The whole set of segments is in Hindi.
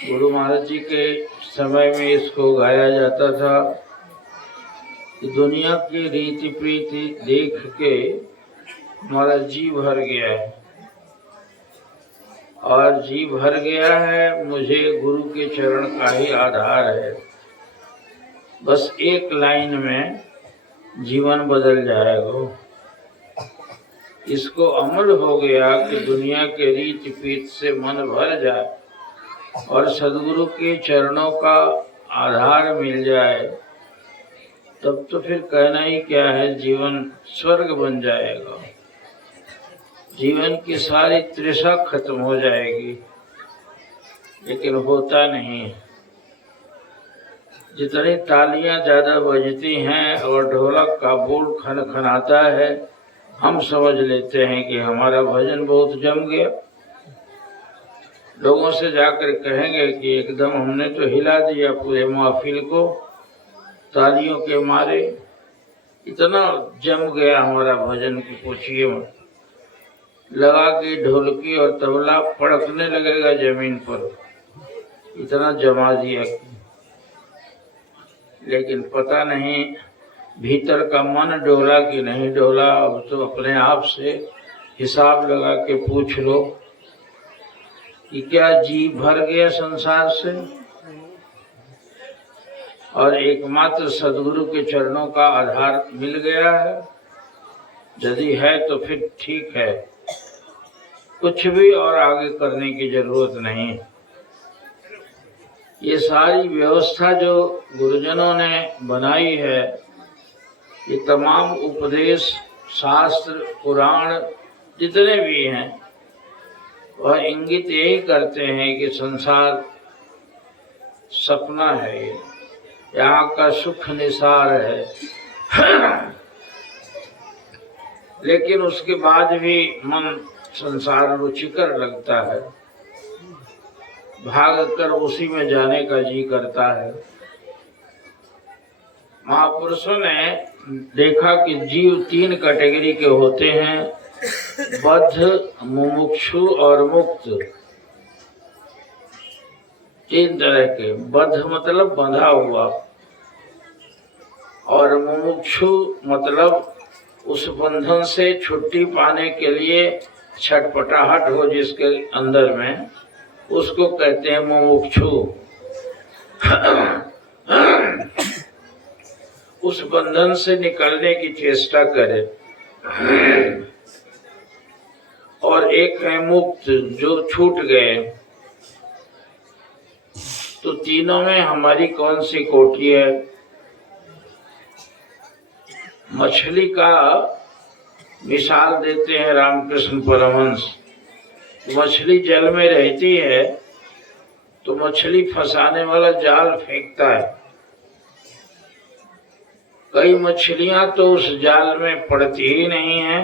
गुरु महाराज जी के समय में इसको गाया जाता था कि दुनिया की रीति प्रीति देख के हमारा जी भर गया है, और जी भर गया है, मुझे गुरु के चरण का ही आधार है। बस एक लाइन में जीवन बदल जाएगा। इसको अमल हो गया कि दुनिया के रीति प्रीत से मन भर जाए और सदगुरु के चरणों का आधार मिल जाए, तब तो फिर कहना ही क्या है, जीवन स्वर्ग बन जाएगा। जीवन की सारी तृषा खत्म हो जाएगी, लेकिन होता नहीं। जितनी तालियां ज्यादा बजती हैं और ढोलक का बोल खनखनाता है, हम समझ लेते हैं कि हमारा भजन बहुत जम गया। लोगों से जाकर कहेंगे कि एकदम हमने तो हिला दिया पूरे महफिल को तालियों के मारे, इतना जम गया हमारा भजन की पूछिए मत। लगा कि ढोलकी और तबला पड़कने लगेगा जमीन पर, इतना जमा दिया। लेकिन पता नहीं भीतर का मन डोला कि नहीं डोला। अब तो अपने आप से हिसाब लगा के पूछ लो कि क्या जी भर गया संसार से, और एकमात्र सदगुरु के चरणों का आधार मिल गया है। यदि है तो फिर ठीक है, कुछ भी और आगे करने की जरूरत नहीं। ये सारी व्यवस्था जो गुरुजनों ने बनाई है, ये तमाम उपदेश शास्त्र पुराण जितने भी हैं, वह इंगित यही करते हैं कि संसार सपना है, यहाँ का सुख निसार है। लेकिन उसके बाद भी मन संसार रुचिकर लगता है, भाग कर उसी में जाने का जी करता है। महापुरुषों ने देखा कि जीव 3 कैटेगरी के होते हैं, बद्ध, मुमुक्षु और मुक्त। 3 तरह के। बद्ध मतलब बंधा हुआ, और मुमुक्षु मतलब उस बंधन से छुट्टी पाने के लिए छटपटाहट हो जिसके अंदर में, उसको कहते हैं मुमुक्षु। उस बंधन से निकलने की चेष्टा करे। और एक है मुक्त, जो छूट गए। तो तीनों में हमारी कौन सी कोटि है? मछली का मिसाल देते हैं रामकृष्ण परमहंस। मछली जल में रहती है तो मछली फंसाने वाला जाल फेंकता है। कई मछलियां तो उस जाल में पड़ती ही नहीं है,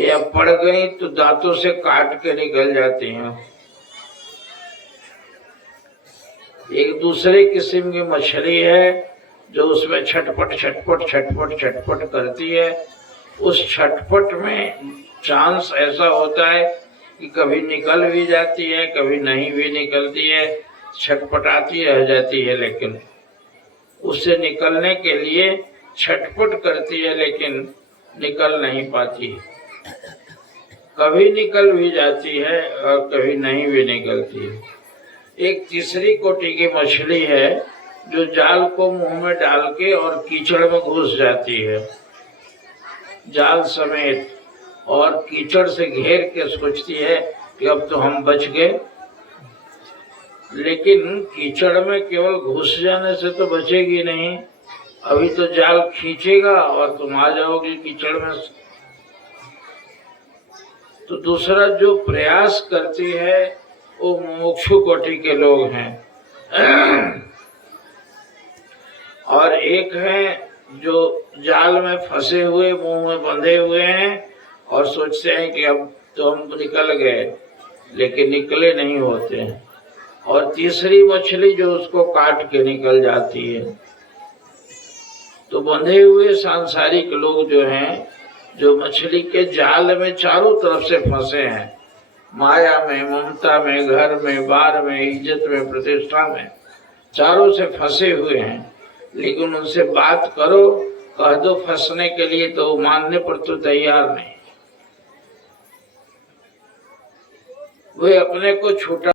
या पड़ गई तो दांतों से काट के निकल जाती हैं। एक दूसरे किस्म की मछली है जो उसमें छटपट छटपट छटपट छटपट करती है। उस छटपट में चांस ऐसा होता है कि कभी निकल भी जाती है, कभी नहीं भी निकलती है, छटपटाती रह जाती है, लेकिन उससे निकलने के लिए छटपट करती है, लेकिन निकल नहीं पाती। कभी निकल भी जाती है और कभी नहीं भी निकलती है। एक तीसरी कोटि की मछली है जो जाल को मुंह में डाल के और कीचड़ में घुस जाती है, जाल समेत, और कीचड़ से घेर के सोचती है कि अब तो हम बच गए। लेकिन कीचड़ में केवल घुस जाने से तो बचेगी नहीं, अभी तो जाल खींचेगा और तुम आ जाओगे कीचड़ में। तो दूसरा जो प्रयास करती है वो मुमुक्षु कोटि के लोग हैं। और एक है जो जाल में फंसे हुए, मुंह में बंधे हुए हैं और सोचते हैं कि अब तो हम निकल गए, लेकिन निकले नहीं होते हैं। और तीसरी मछली जो उसको काट के निकल जाती है। तो बंधे हुए सांसारिक लोग जो हैं, जो मछली के जाल में चारों तरफ से फंसे हैं, माया में, ममता में, घर में, बार में, इज्जत में, प्रतिष्ठा में, चारों से फंसे हुए हैं। लेकिन उनसे बात करो, कह दो फंसने के लिए, तो मानने पर तो तैयार नहीं। वे अपने को छुटा